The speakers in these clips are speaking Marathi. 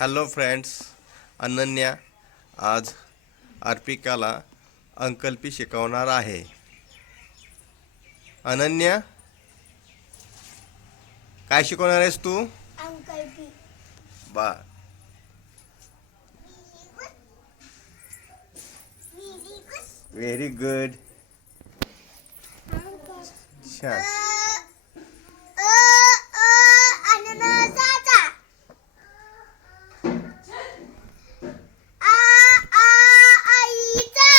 Hello friends. अनन्या आज अर्पिकाला अंकलिपी शिकवणार आहे. अनन्या, काय शिकवणार आहेस तू? अंकलिपी. बा व्हेरी गुड. छान. अननसाचा. आईचा.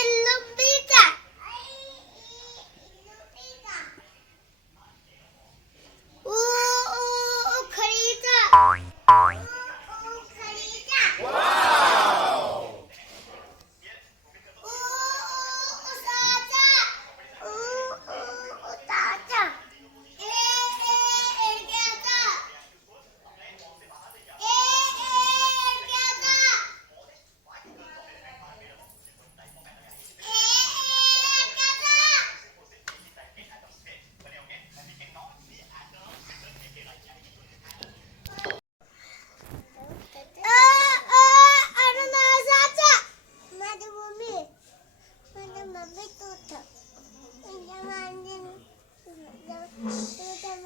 इल्लुंबीचा. उखळीचा.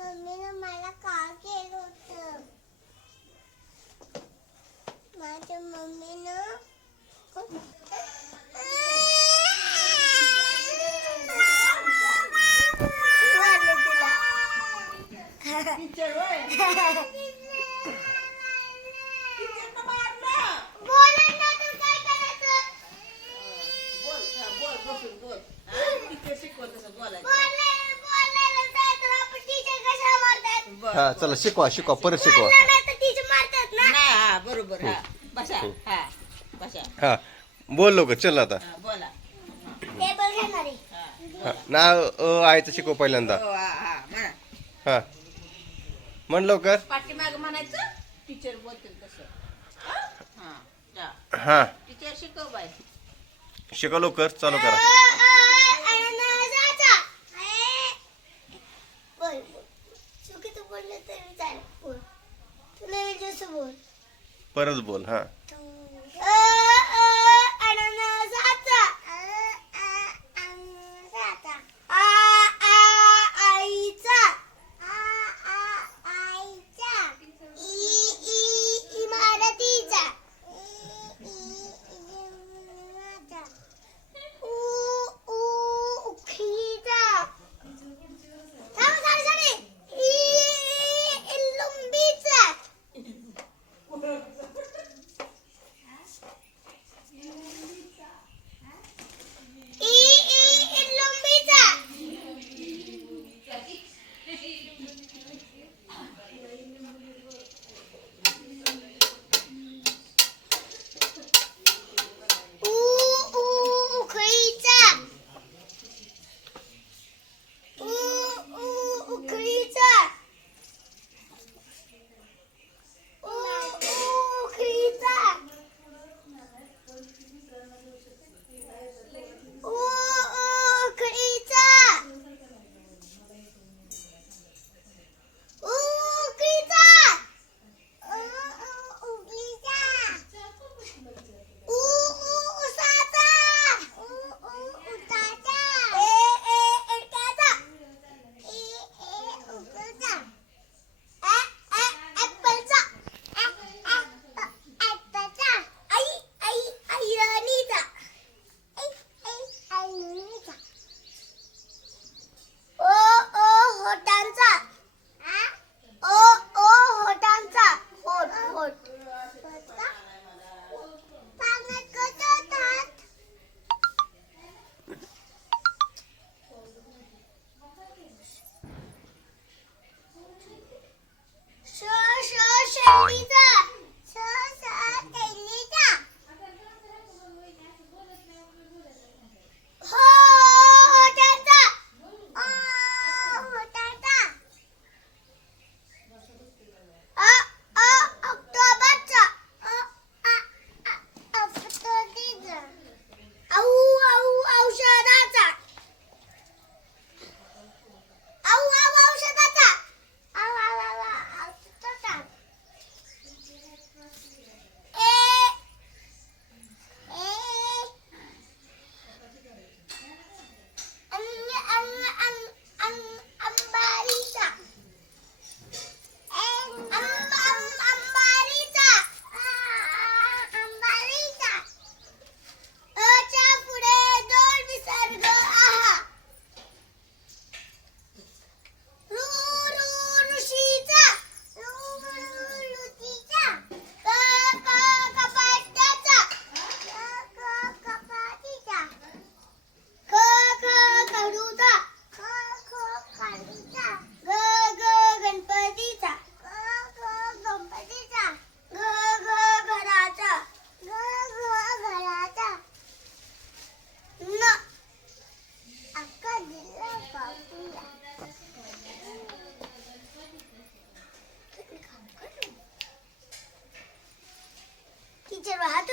मम्मीनं मला का केलं होतं? माझ्या मम्मीनं हा, चला शिकवा परत शिकवा. बरोबर. हा बसा. हा बसा. हा, बोल लवकर. चल आता. बोला. टेबल घेणार आहे. हा, नाव आयचं शिकव पहिल्यांदा. म्हणा. हा, म्हण लवकर. पाठीमाग म्हणायचं टीचर बोलतील तसं. हा जा. हा, टीचर शिकव बाय. शिकव लवकर. चालू करा. अननसाचा. बोल बोल. चुकीचं बोललं तरी चालेल. बोल. तुला जसं बोल. परत बोल. हा, अननसाचा. अननसाचा. आईचा. आईचा. इमारतीचा. इमारतीचा. उखळीचा. थांब. इल्लुंबीचा.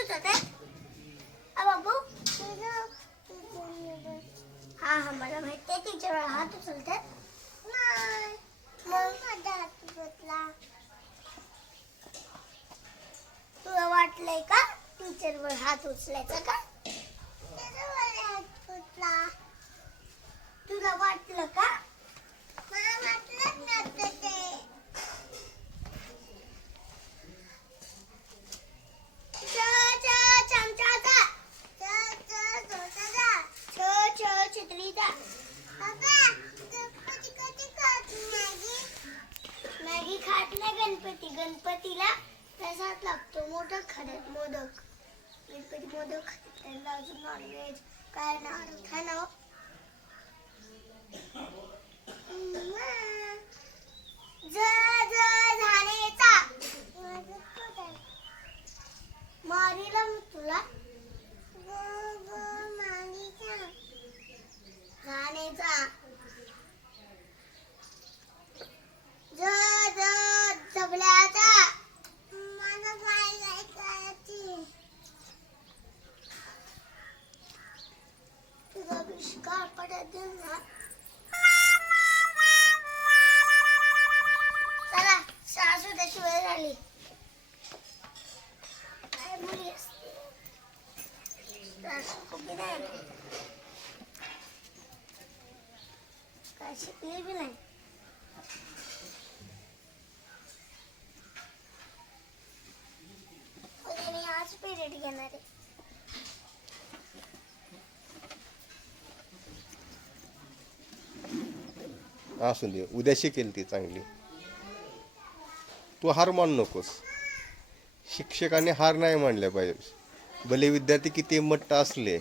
उचलते बाबू हा हा मला माहिती आहे टीचर हात उचलते नाही मग माझा हात उचलला तुला वाटलंय का टीचरवर हात उचलायचा का हात उचला तुला वाटलं का मला वाटलं नव्हतं ते मॅगी खात नाही गणपतीला प्रसाद लागतो मोदक खाण्यात मोदक गणपती मोदक खातात त्यांना अजून नॉनव्हेज काय ना मारीला तुला गाण्याचा जबल्याचा मला काय करायची तुझा विष्कार पडत ना चला सासू त्याची वेळ झाली काय मुली असते सासू खूप नाही काय शिकली बी नाही मी आज पिरियड घेणार आहे असू दे उद्या शिकेल ती चांगली तू हार मानू नकोस शिक्षकाने हार नाही मानल्या पाहिजे भले विद्यार्थी किती मट्ट असले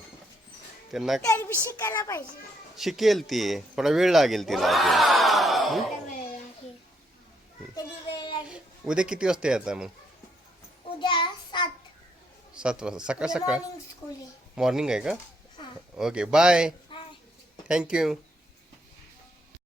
त्यांना तरी बी शिकायला पाहिजे शिकेल ती थोडा वेळ लागेल तिला अजून. कधी वेळ लागेल उद्या किती वाजता येतात मग उद्या 7 वाजता सकाळ मॉर्निंग स्कूल आहे मॉर्निंग आहे का हा ओके बाय बाय थँक्यू